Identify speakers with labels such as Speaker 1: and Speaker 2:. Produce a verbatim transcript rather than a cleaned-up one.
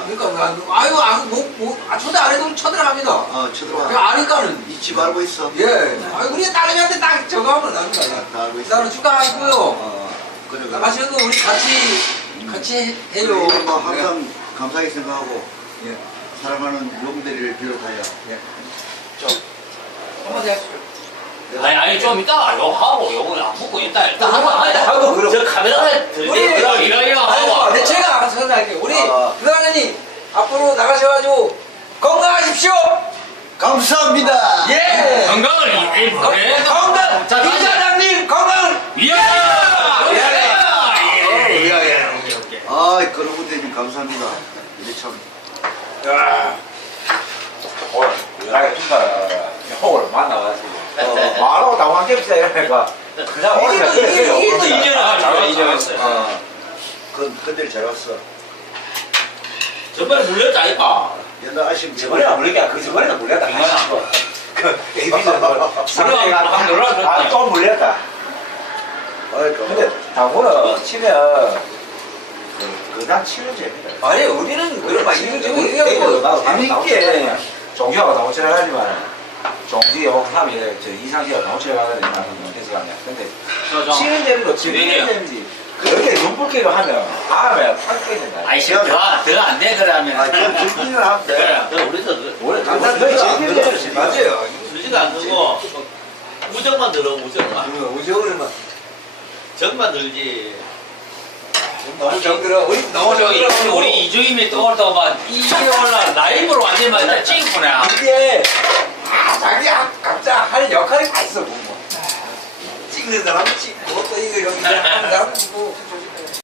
Speaker 1: 그러니까 나 아이고 아뭐 뭐 아, 초대 안 해도 쳐들어갑니다.
Speaker 2: 어, 쳐들어와.
Speaker 1: 그냥 아니까는
Speaker 2: 잊지 말고 있어.
Speaker 1: 예. 아이 우리 딸내미한테 딱 저거 하면 나는 거야.
Speaker 2: 다 알고 있어.
Speaker 1: 나는 축하하고요.
Speaker 2: 어, 그래, 그래.
Speaker 1: 나가시는 거 우리 같이 같이 해요.
Speaker 2: 그래, 뭐 항상 감사하게 생각하고
Speaker 1: 예.
Speaker 2: 사랑하는 용대리를 비롯하여
Speaker 1: 예. 좀 한마디 하시죠.
Speaker 3: 아니 아니 좀 이따 요거 하고 요거 안 먹고 이따 일단
Speaker 1: 하고,
Speaker 3: 하고
Speaker 1: 하고, 하고, 그럼.
Speaker 3: 저 카메라에 들게 이러 이러 이러 하고
Speaker 1: 네, 제가 알아서 전화할게요. 우리
Speaker 2: 아.
Speaker 1: 부장님 앞으로 나가셔가지고 건강하십시오.
Speaker 2: 감사합니다.
Speaker 1: 예.
Speaker 3: 건강을 이 그래
Speaker 1: 건강.
Speaker 3: 자 다시
Speaker 1: 이사장님 건강을
Speaker 3: 위하여
Speaker 1: 예.
Speaker 3: 위하여
Speaker 2: 아, 그런 분들님 감사합니다. 이게 참.
Speaker 4: 야, 오늘 유일하게 춘가를 형을 만나가지고
Speaker 2: 어,
Speaker 4: 바로 나왕겹시다 이러니까 그냥
Speaker 1: 이게 또 이게 이게 또
Speaker 3: 이년을 하죠 이년을
Speaker 2: 어, 그 그들 잘 왔어.
Speaker 3: 전번에 물렸다 이봐
Speaker 2: 옛날 아시면
Speaker 4: 저번에는 물렸다 그 저번에는 물렸다 그 에이비는
Speaker 3: 막 놀라
Speaker 4: 아또 물렸다.
Speaker 2: 그러니까
Speaker 4: 근데 당구는 치면 그 그냥 치는 재미다.
Speaker 1: 아니 우리는 그런 막 이거 저거
Speaker 4: 우리
Speaker 1: 이거
Speaker 4: 애들 나도
Speaker 1: 뭐
Speaker 4: 재밌게 종주하고 나무치를 하지만 종주 영삼이 저 이상시가 나무치를 가거든요. 그래서 가면 근데 치는 재미도 치는 재미지. 그렇게 눈불기로 하면 다음에 팔 깨진다.
Speaker 3: 아이 씨 더더안 돼 그러면
Speaker 2: 아, 좀 즐기는 하면 돼.
Speaker 3: 그래 우리도
Speaker 4: 원래
Speaker 2: 항상
Speaker 4: 너희
Speaker 2: 그거
Speaker 4: 재밌는
Speaker 2: 안
Speaker 4: 재미
Speaker 1: 맞아요.
Speaker 3: 수지가 안 들고 우정만 들어 우정만
Speaker 1: 우정을만
Speaker 3: 정만 들지
Speaker 1: 너무 정들어. 우리 너무
Speaker 3: 우리
Speaker 1: 정들어.
Speaker 3: 우리 이주임이 또 오늘 막 이게 올라 라이브로 완전 막 찍구네
Speaker 1: 이게 아, 자기 아, 각자 할 역할이 다 있어. 뭐. 찍는 사람 찍고 또 이거 여기 하는 사람 찍고